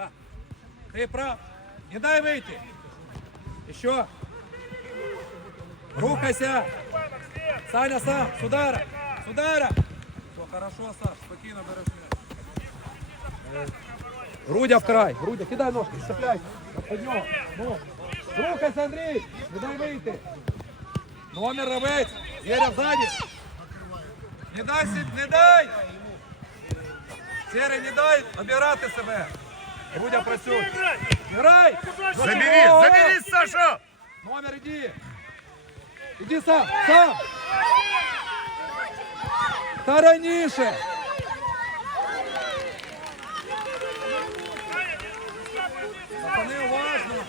Да. Ты прав. Не дай выйти. Еще. Рухайся. Саня сам. С удара. С удара. Все хорошо, Саш. Спокойно берешь мяч. Грудя в край. Грудя, кидай ножки, цепляйся. Под нього. Ну. Рухайся, Андрій. Не дай вийти. Номер робить. Єря ззаді. Не дай, сі- не дай. Серий, не дай обирати себе. Грудя працює. Грай. Забери, забери, Саша! Номер иди. Иди сам, сам. Та раніше. Пацани, уважно.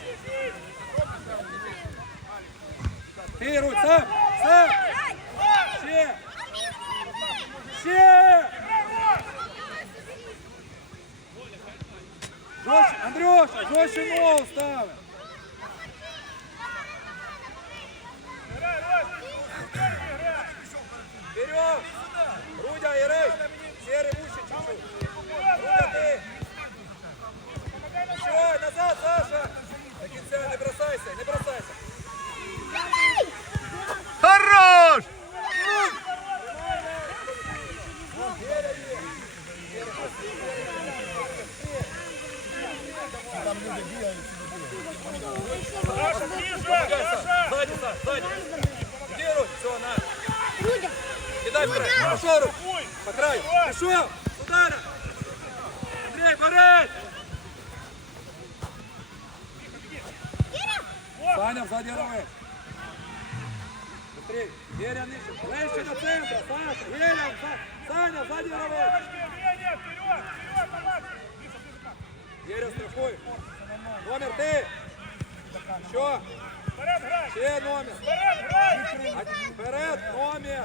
Ти, Рудь, сам, сам. Ще. Ще. Жорстче, Андрюша, жорстче ногу ставить. Вперед! Рудя, Ярей! Серый выше чуть-чуть. Рудя, ты! Еще, назад, Саша! До кінця не бросайся, не бросайся. Хорош! Саша, ближе! Помогай, Саш. Саша! Сзади, Саш, сзади. Иди, Рудь, все, на. Пошел, Рудь. По краю. Пошел. Удара. Андрей, борись! Саня, сзади рвы. Быстрей. Еря ниже. Ближче до центра, Саша. Еря, Са- Саня, сзади рвы. Движение, вперед! Вперед, Тамар! Еря, страхуй. Номер ты. Еще. Ще номер. Вперед, номер.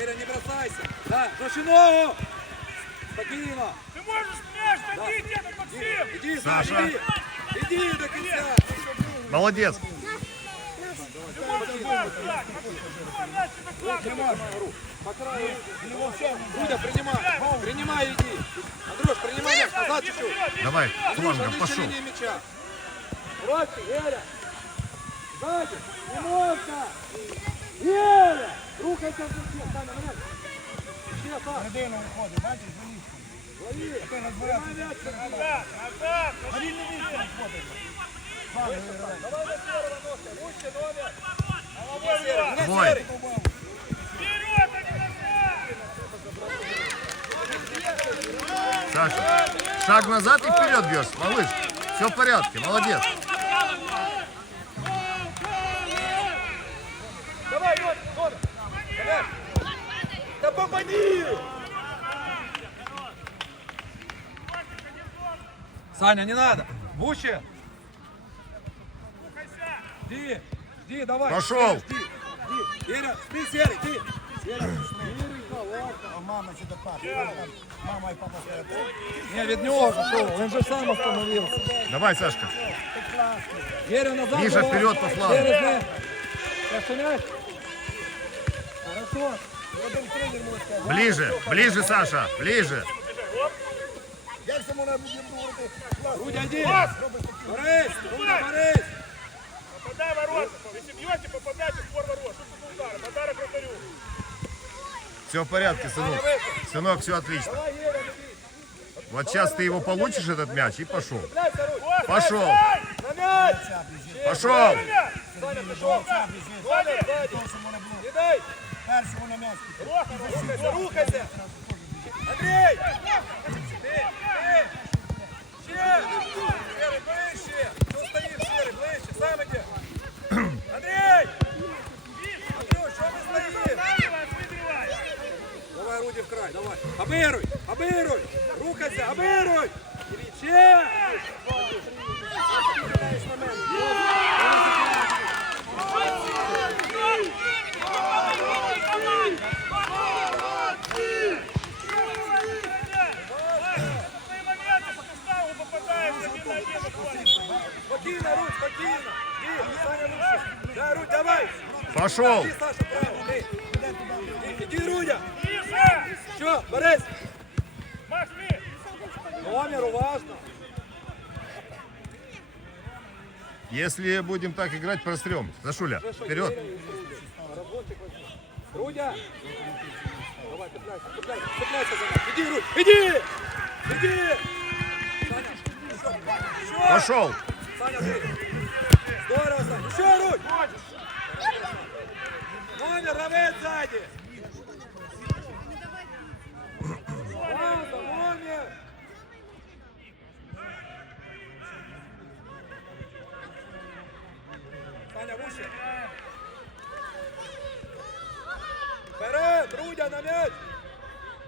Еря, не бросайся. Да, Жошинову. Спокойно. Ты можешь мяч добить этот, Максим! Иди, Саша. Иди. Иди до конца. Молодец! Ты можешь мяч дать! Максим, давай мяч тебе кладу! По краю. Рудя, принимай. Принимай, иди. Андрюш, принимай мяч. Назад чуть-чуть. Давай, Андрюша, флангом, выше пошел. мяча. Рокки, Еля. Сзади. Не можно. Еля. Рухайся в. Саня, на мяч. Ще, Саш. Людина виходить, бачиш, виліз. Лови. Ти. Сергей. Назад! Назад! Не вийде виходить. Давай до серого ножка. Лучше номер. Головой вверх! Не Давай. серый. Вперед, а не назад! Саша, шаг назад и вперед бьешь, малыш. Все в порядке, молодец. Давай, Номер. Номер. Давай. Да попади. Саня, не надо. Буще. Жди, жди, давай. Пошел. Жди, жди. Ира, ты серый, ты. Серый, А мама чи до папи? Мама і папа стоять. Не, від нього пішов, він же сам остановився. Давай, Сашка. Єря назад. Ниже, давай. вперед по флангу. Через не. Розчиняй. Хорошо. Ближе, ближе, Саша, ближе. Як це Рудя, борись. Попадай ворота! Если бьете, попадайте в створ ворот! Что тут удары? Подарок вратарю! Все в порядке, сынок. Сынок, все отлично. Вот сейчас ты его получишь, этот мяч, и пошел. Пошел, мяч. пошел. Першого на м'ясі. Рухайся, рухайся! Андрій! Ти, ти! Ще! Шири, ближче! Що стоїш, Шири, ближче! Сам іди! Андрій! Андрюш, що ти стоїш? Давай, Руді, вкрай, давай! Абируй! Абируй! Рухайся, абируй! Ще! Ще! спокійно. Іди, Саня, вище. Да, Рудь, давай. Пошел. Іди, Саша, правильно, ти. Іди, Рудя. Тише! Що, Борис? Маш, вниз! Номер, уважно. Если будем так играть, прострем. Зашуля, вперед. Разгончик возьми. Рудя. Давай, цепляйся, цепляйся, цепляйся за нас. Иди, Рудь, иди! Иди! Саня, еще! Пошел. Здорово, Саня! Еще, Рудь! Номер, ровет сзади! Пауза, номер! Саня, выше! Вперед, Рудя, на мяч!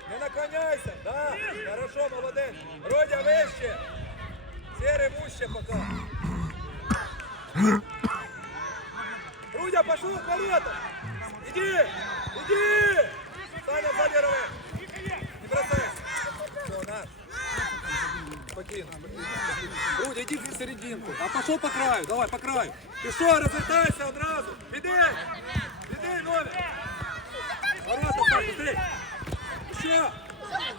Не наклоняйся! Да, хорошо, молодец! Рудя, вище! Серый вуще пока! Рудя, пошел к воротам! Иди! Иди! Саня, рвет! Не бросайся! Все, наш! Спокойно, спокойно. Рудя, иди в серединку. А пошел по краю, давай, по краю. Ты что, развертайся одразу. Иди! Иди, номер! Ворота, Саш, быстрей! Еще!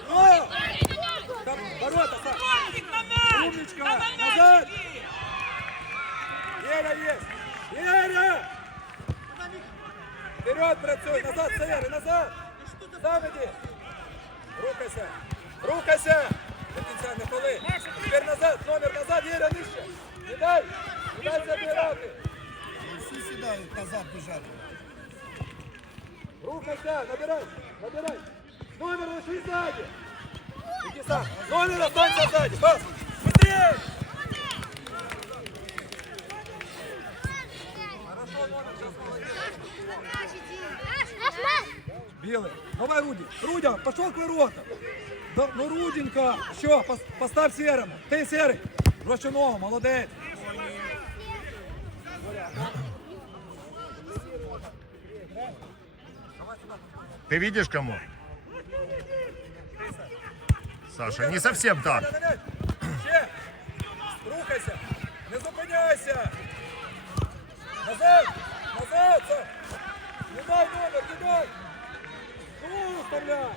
Ну! Ворота, мяч! Умничка! Назад! иди! Еля есть! Еля! Вперед працюй! Назад, Саєри, назад! Сам іди! Рухайся! Рухайся! До кінця не коли! Тепер назад, номер назад, Єля, нижче! Не дай! Не дай забирати! Всі сідають назад біжати. Рухайся, набирай! Набирай! Номер лиши сзади! Иди сам! Номер останься сзади! Пас! Быстрее! Белый. Давай, Руди. Рудя, пошел к воротам. Да, ну, Руденька. Пос- поставь серому. Ты серый. Рощунов, молодец. Ты видишь кому? Саша, не совсем так. Ще. Рухайся. Не зупиняйся. Назад. Назад. Не дай номер, не дай. Ну, оставляй.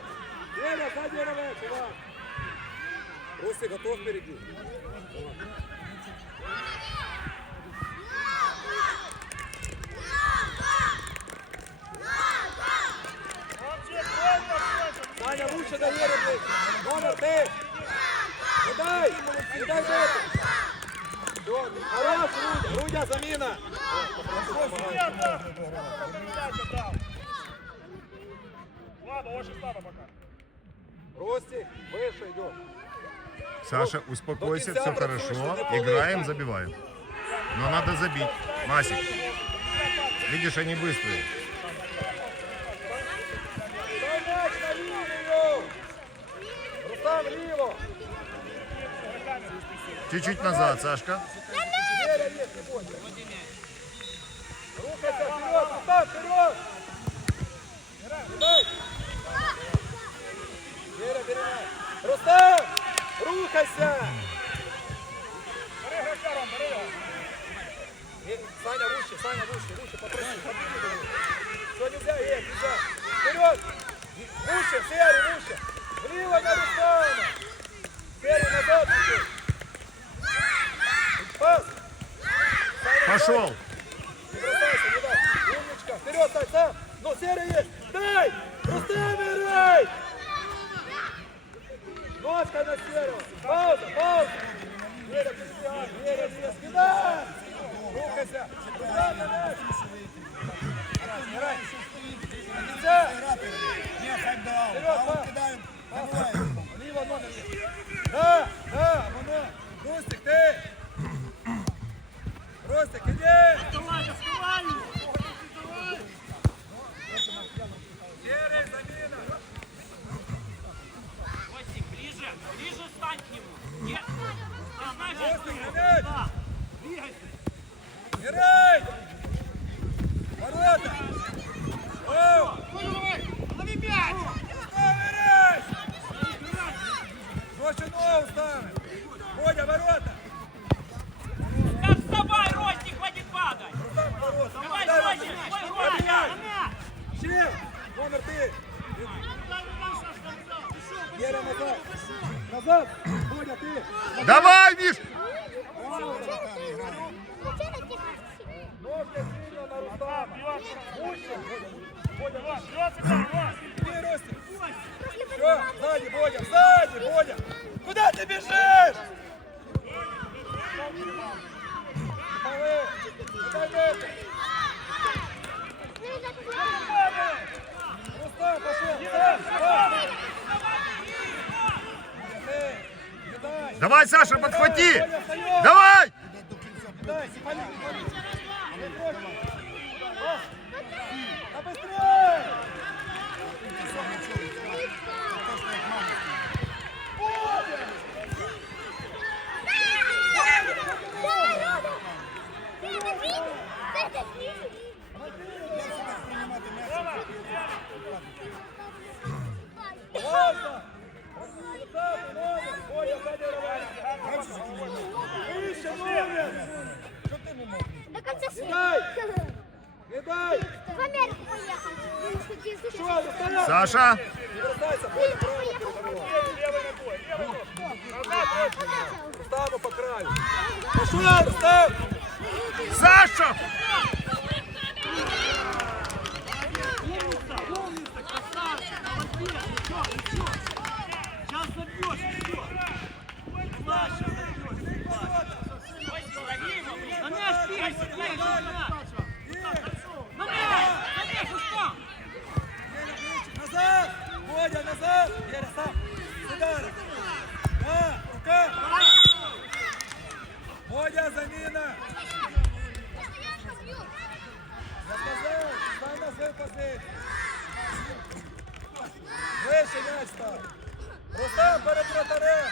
Еля, сзади рвет, Иван. Русик готов впереди. Все! Саня, лучше Веру бить. Номер ты. Не дай. Не дай. Всё, Хорош, Рудя. Рудя! Передача дал! Ладно, очень слабо пока. Ростик, выше идет. Саша, успокойся, все хорошо. Играем, забиваем. Но надо забить. Масик. Видишь, они быстрые. Чуть-чуть назад, Сашка. Рухайся вперед, Рустам, вперед. Бери мяч. Рустам, рухайся. Бери гравця, Ром, бери його! Саня, выше, Саня, выше, выше, попроси, его. Все, нельзя, Э, нельзя. Давай, Саша, подхвати! Давай! Дай, Степаник, Конца Дай! света. Не дай! В Америку поехал. Саша! Рустаму по краю. Пошел, Рустам! Саша! Сейчас забьешь, все. Саша, На мяч бегай, бегай, на мяч. На мяч, на мяч, Рустам. Назад! Бодя, назад! Геря, сам! Сюда! Да, рука! Бодя, замена! Я сказал, стай на свою позицию! Вище мяч став! Рустам перед вратарем!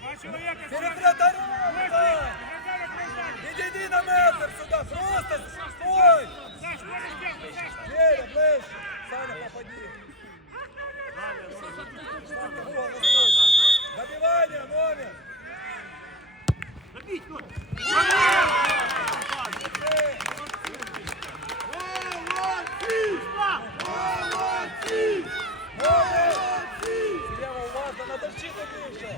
Два человека. Перед вратарем! Рустам! Назад, назад. Иди на метр сюда! Просто стой! Саш, можешь сделать, Саш. Геря, ближче! Саня, попади! Добивание, номер! Забить, Коля. Слева уважно, надо в щит більше.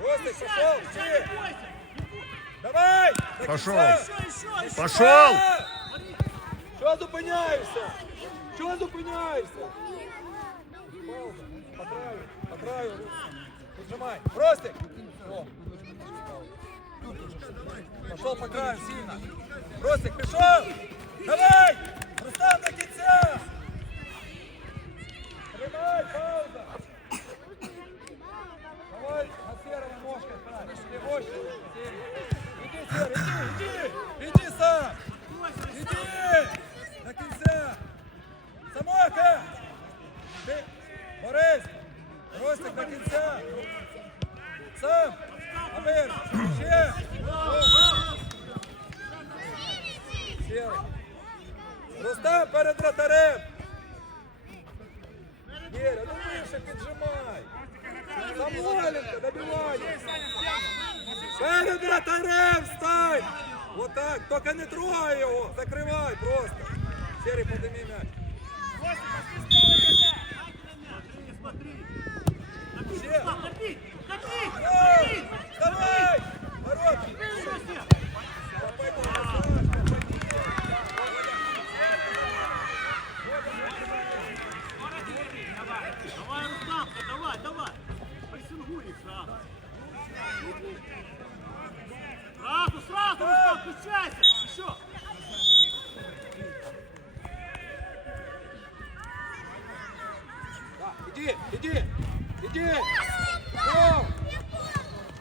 Ростик, пошел, щит. Давай! до Пошел. кінця. Пошел! Що зупиняєшся? Що зупиняєшся? Пауза. По краю, по краю. Поджимай. Ростик. О. Пошел по краю сильно. Ростик, пішов. Давай! Рустам перед вратарем! Геря, ну вище піджимай! Самойленко, добивай! Перед вратарем стань! Вот так, только не трогай его, закрывай просто! Серый, подними мяч! Все! Забить, забить, О, иди, иди! Иди! О!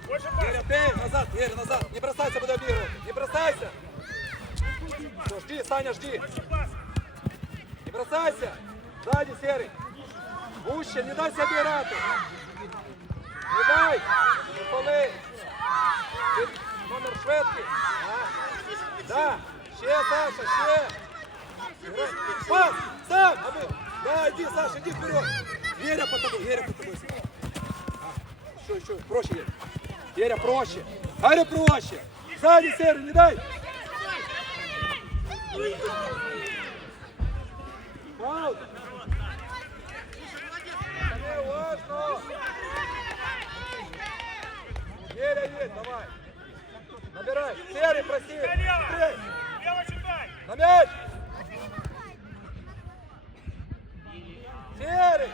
Геря, ты назад, Геря, назад! Не бросайся, буду обыгрывать! Не бросайся! Всё, жди, Саня, жди! Не бросайся! Сзади, Серый! Гуще, не дай себе грати! Не дай! Не поли! Номер шведки! А? Да! Ще, Саша, ще! Пас! Сам! Да, иди, Саша, иди вперед! Веря по тобой, Веря по тобой! А, Еще, еще, проще, Веря! Веря, проще! Гаря, проще! Сзади, Серый, не дай! Пауза. Не важно. Геля есть, давай. Набирай. Серый, проси. Лево! Быстрей. Лево читай! На мяч. Серый.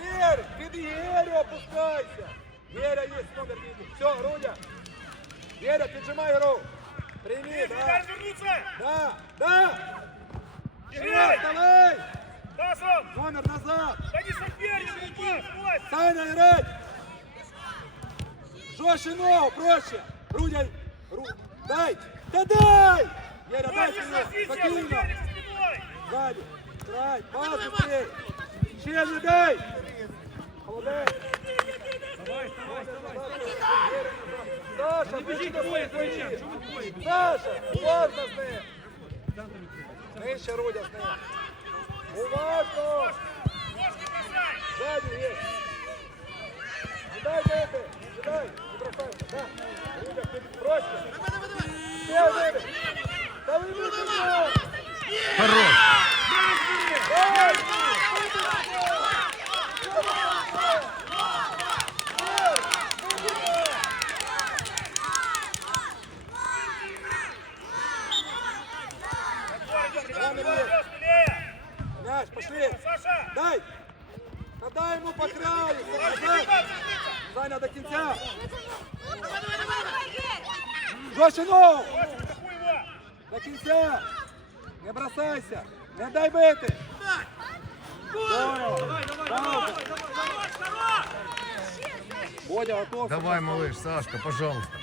Серый. Під Герю опускайся. Геря есть, номер видит. Все, Рудя. Геря, піджимай гру. Прими, да. Да, да. Шесть, давай. Да, Сон! Номер назад. Да не! Влазь! Саня, играть! Жестче ногу, проще! Рудя, Ру... дай! Да дай! Геря, дай Влазь, не вперед! садись, я Спокойно! соперник за спиной! Сзади! Край! Пас быстрей! Ще не дай! Молодець! Давай, давай, давай! Саша, біжи до своїх воріт! Саша, уважно з ним! Нижче Рудя з ним! Уважно! Ножки бросай! Сзади есть. Не дай это, не дай, не бросайся, да. Рудя, ты бросьте. Все, Рудя. Да вы видите, Хорош. По краю. Саня до кінця. Его! До кінця! Не бросайся! Не дай бити! Бодя, готов! Давай, малыш, Сашка, пожалуйста.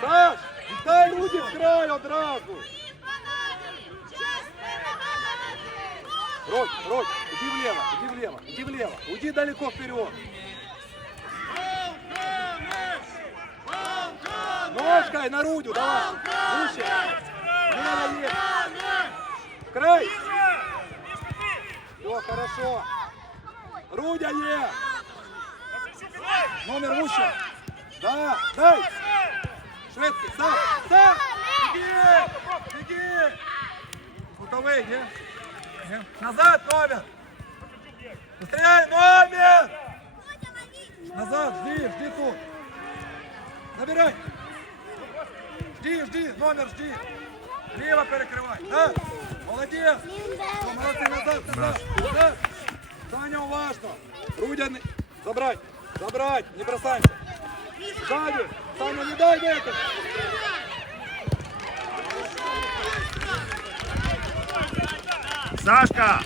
Саш! Дай люди в край одразу! Рой, Рой, иди влево, иди влево, иди влево, уйди далеко вперед! Ножкой на Рудю, давай! Выше! Лена есть! Край! Все, хорошо! Рудя есть! Номер выше! Да, дай! Шведский, сам! Сам! Беги! Беги! Кутовый, не? Не? Назад номер! Быстрее номер! Назад, жди, жди тут! Набирай! Жди, жди, номер жди! Лево перекрывай! Да! Молодец! Все, молодцы, назад, назад! Назад! Саня, уважно! Рудя, забрать! Забрать! Не бросаемся! Сзади! Саня, не дай это! Сашка!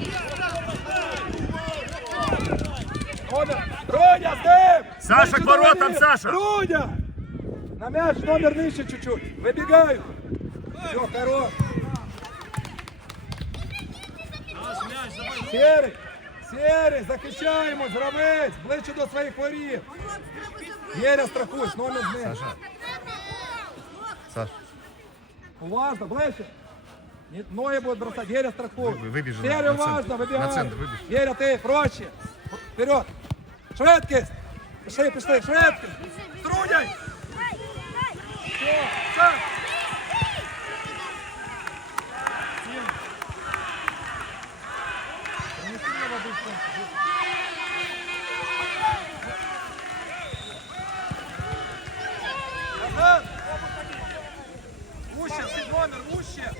Номер! Рудя, с ним! Саша, Нижче к воротам, доводи! Саша! Рудя! На мяч номер нижче чуть-чуть. Выбегаю. Все, хорош. Серий, Серий, захищаємось, гравець, ближче до своїх воріт. Єря страхуйся, номер з ним. Саша. Саш, Уважно, ближче. Не- Ноги будут бросать, Геря страхует. Вы- выбежи на- Серый на центр. уважно, На выбегай. центр выбежи. Геря, ты проще. Вперед. Шведкість. Пішли, пішли, шведкість. Струдяй. Все, все. Назад. Муще, си- номер, муще.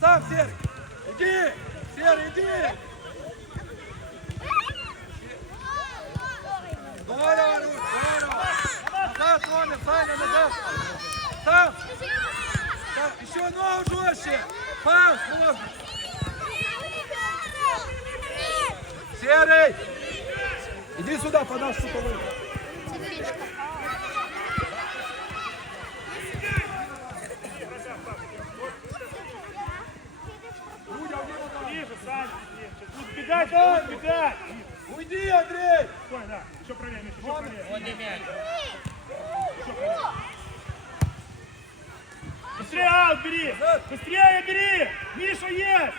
Сам, Серый. Иди. Серый, иди. Назад, номер, Саня, назад. Сам. Сам. Еще ногу жестче. Пас, можно. Серый. Иди сюда, Саня! Тут бегать, тут бегать! Уйди, Андрей. Стой, да. Еще правее, Миша, еще правее. Быстрее аут бери! Быстрее бери! Миша есть!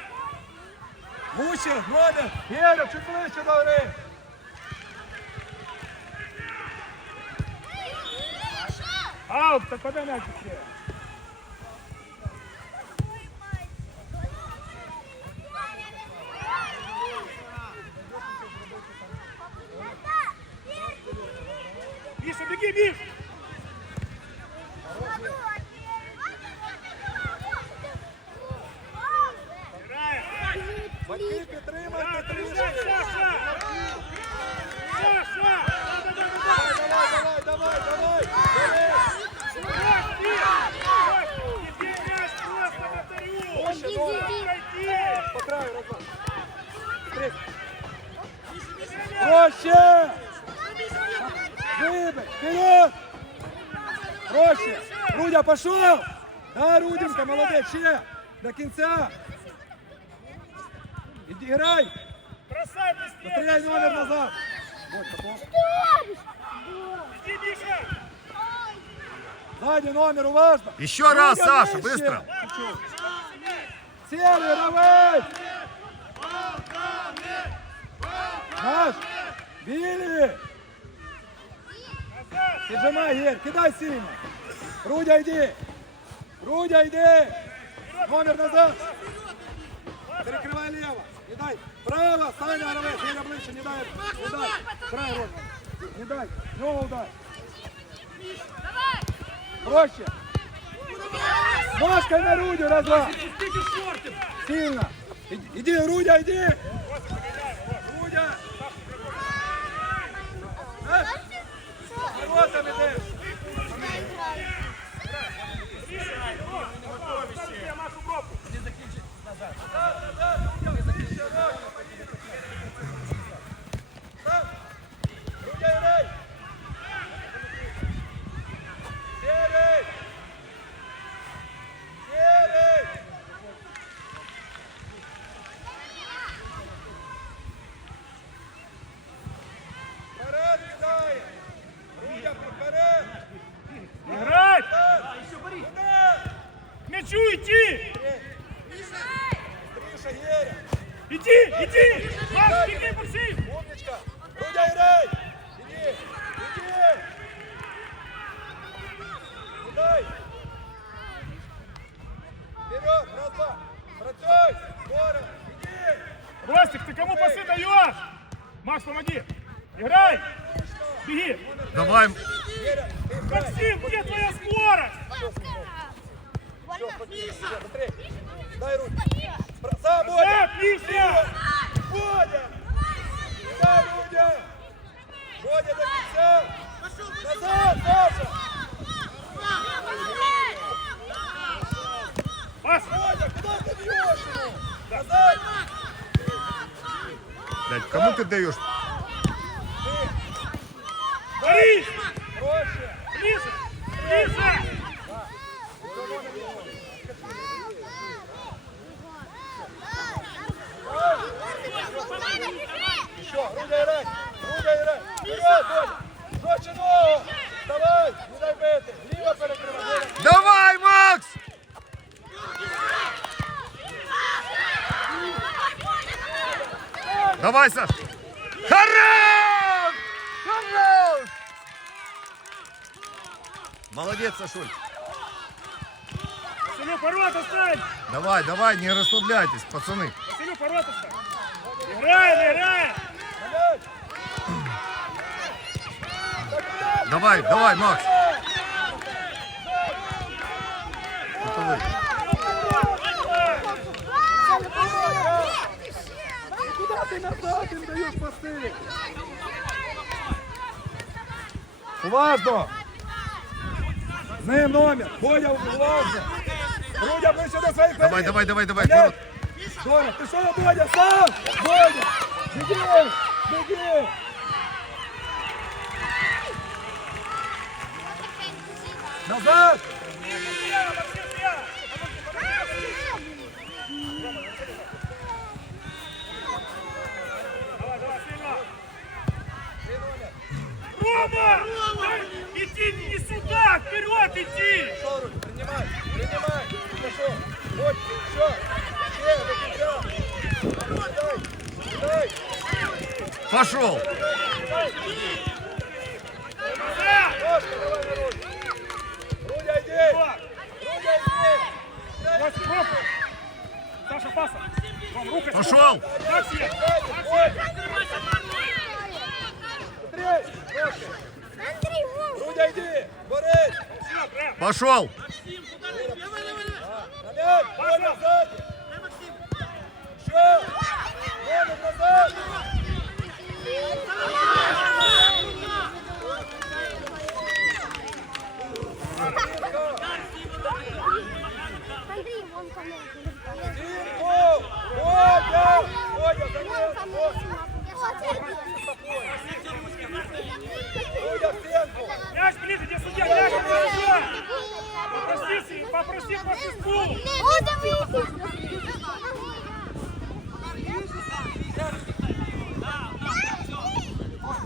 Муще, номер. Геля, чуть до гри. Аут, так подай мяч быстрее. Беги! Батьки, підтримайте Саша! трішки. Саша! Саша! Давай, давай, давай, давай, давай. Костя! Тебе мяч просто повторю! Ось, Нора. Пройди! По краю, раз, два. Три. Проще! Выбой! Вперед! Проще! Рудя, пошел! Да, Руденька, молодец, ще! До кінця! Иди, играй! Бросай быстрее! Стреляй номер назад! Вот, потом. Иди, Миша! Сзади номер, уважно! Еще раз, Рудя, Саша, нижче. быстро. Серый, давай! Наш! Били! Піджимай, Гер, кидай сильно! Рудя, йди! Рудя, йди! Номер назад! Перекривай лево! Не дай! Право! Саня Аравес! Геля ближче, не дай! Не дай! Край, Рот! Не дай! Ногу удар! Проще! Ножкой на Рудю, раз, два! Сильно! Иди, Рудя, иди! Devam ederiz. Иди, иди! Маш, беги, Максим! Умничка! Рудя, грай! Иди! Иди! Кидай! Вперед! Раз, два! Працюй! Скоро! Иди! Ростик, ты кому пасы даешь? Маш, помоги! Играй! Беги! Давай. Максим, где твоя скорость? Быстрей! Дай руку! Сам, Миша! Бодя! Дай, Рудя! Бодя до конца! Назад, Саша! Маш, Бодя, куда ты бьешь ему? Назад! Блядь, кому ты даешь? Борис! Ближе! Ближе! Еще, Рудя, играй! Рудя, играй! Вперед, Бодя! Жестче ногу! Давай! Не дай бити! Ліво перекривай! Бодя. Давай, Макс! Давай, Саш! Хорош! Хорош! Молодец, Сашуль. Василю, ворота стань! Давай, давай, не расслабляйтесь, пацаны. Василю, ворота стань! Играем, играем! Давай, давай, Макс. Это вы. Куда і назад им даешь пасы? Уважно! З ним номер! Бодя, уважно! Рудя, ближче до своїх Давай, давай, давай, давай. Зоря, ти що, Бодя, сам? Бодя! Біги! Беги! Рома! Иди не сюда, вперед иди! Пошел, Рудя, принимай! Принимай! Пошел! Вот, все! Все! Дай! Пошел. Рудя! Иди! Рудя, иди! Саша, паса! Рукой! Пошел. Максим! Сзади, Бодя! Быстрей! Ножка! Рудя, Пошел. Намет, Коля, сзади. Еще. Номер назад. Андрей, вон ко мне. Тимку. Водя. Водя, за ним. Водя, в стенку. Мяч ближе, где судья, мяч ближе. Попроси, попроси по свистку.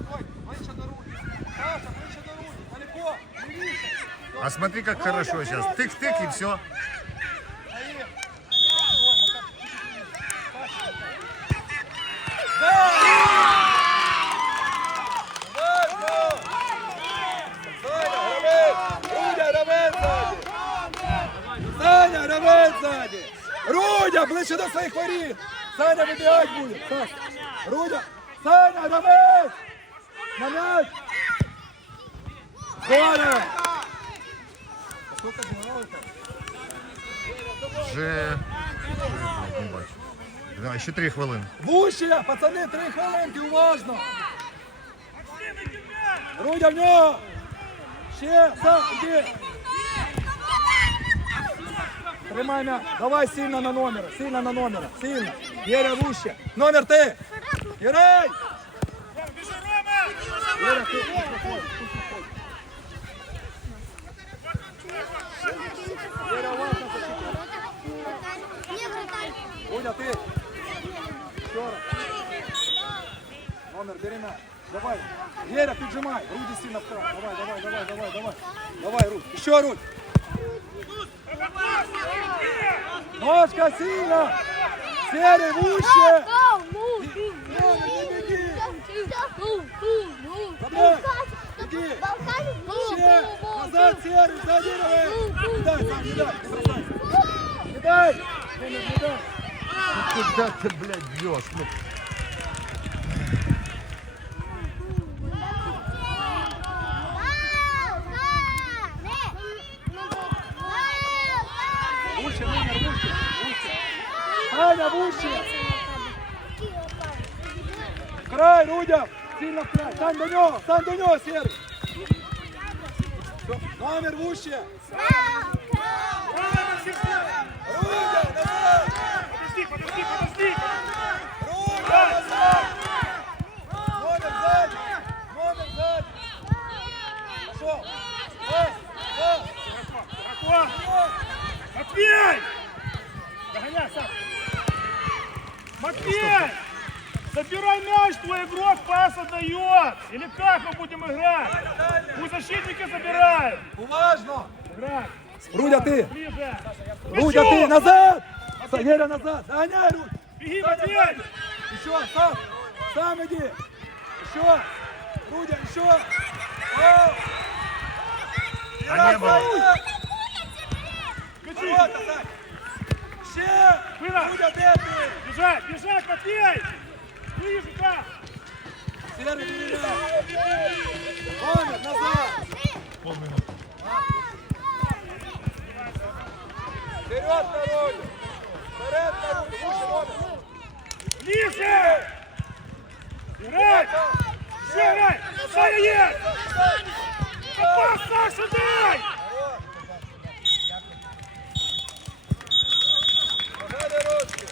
Ой, выше до руки. Саша, выше до руки. Далеко. Ближе. А смотри, как хорошо сейчас. Тык-тык и все. Вже. Не бачу. Да, ще три хвилини. Вуще, пацани, три хвилинки, уважно! Рудя в нього! Ще, сам, іди! Тримай м'яч. Давай сильно на номер, сильно на номер, сильно. Єря вуще. Номер ти! Єрей! Єря, ти. Єря. Рудя, ти. Ще раз. Номер, бери м'яч. Давай. Єря, піджимай. Руді сильно вкрай. Давай, давай, давай, давай, давай. Давай, Рудь. Еще, Рудь. Ножка сильно. Серый, выше. Ще. Назад, Серый, сзади, давай. Не дай, Сань, не дай. Не бросай. Не дай. Номер, не дай. Куда ты, блядь, бьешь? Ну. Аня, выше. Край, Рудя. Сильно в край. Стань до него, стань до него, Серый. Номер выше. Рома, Максим, Рудя, назад. Подожди, подожди, подожди. Рудя, назад. Номер сзади. Номер сзади. Пошел. Пас, пас. Ракон. Матвей! Догоняй, Саш. Матвей! Забирай мяч, твой игрок пас отдает. Или как мы будем играть? Пусть защитники забирают. Уважно. Играй. Рудя, ты. Ближе. Рудя, ты, назад. Саня, назад. Догоняй, Рудь. Беги, Матвей! Еще, сам, сам иди. Еще. Рудя, еще. О! А не было. Ключи! Вот. Ще. Вынос. Рудя, ти? Бежать, бежать, Матвей! Ближе, да! Серый, бери мяч. Номер, назад. Вперед на Рудю. Вперед на Рудю. Выше номер. Ніше! Грай! Ще грай! Саня є! Пас, Саша, дай! Погнали, Рожки!